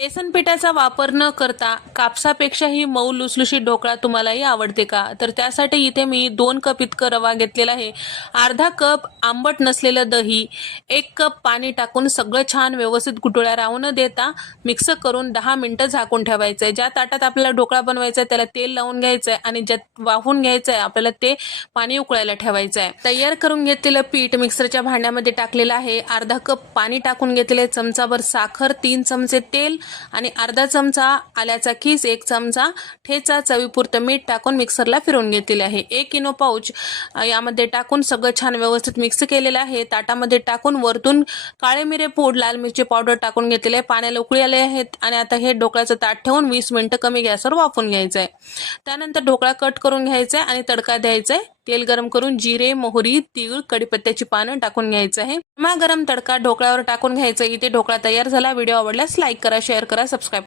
बेसन पिठाचा वापर न करता कापसापेक्षाही मऊ लुसलुशीत ढोकळा तुम्हालाही आवडते का? तर त्यासाठी इथे मी 2 कप इतकं रवा घेतलेला आहे. अर्धा कप आंबट नसलेलं दही, 1 कप पाणी टाकून सगळं छान व्यवस्थित गुठळ्या राहू न देता मिक्स करून 10 मिनिटं झाकून ठेवायचं आहे. ज्या ताटात आपल्याला ढोकळा बनवायचा आहे त्याला तेल लावून घ्यायचं आहे आणि ज्यात वाफवून घ्यायचं आहे आपल्याला ते पाणी उकळायला ठेवायचं आहे. तयार करून घेतलेलं पीठ मिक्सरच्या भांड्यामध्ये टाकलेलं आहे. अर्धा कप पाणी टाकून घेतले, चमचाभर साखर, 3 चमचे तेल आणि अर्धा चमचा आल्याचा खीस, 1 चमचा ठेचा, चवीपुरतं मीठ टाकून मिक्सरला फिरवून घेतलेले आहे. 1 किलो पाऊच यामध्ये टाकून सगळं छान व्यवस्थित मिक्स केलेलं आहे. ताटामध्ये टाकून वरतून काळे मिरे पूड, लाल मिरची पावडर टाकून घेतलेले आहे. पाण्याला उकळी आले आहेत आणि आता हे ढोकळ्याचं ताट ठेवून 20 मिनिटं कमी गॅसवर वाफवून घ्यायचं आहे. त्यानंतर ढोकळा कट करून घ्यायचा आहे आणि तडका द्यायचा आहे. तेल गरम करून जिरे, मोहरी, तीळ, कढीपत्त्याची पानं टाकून घ्यायचं आहे. गरम तडका ढोकळ्यावर टाकून घ्यायचं. इथे ढोकळा तयार झाला. व्हिडिओ आवडल्यास लाईक करा, शेअर करा, सबस्क्राईब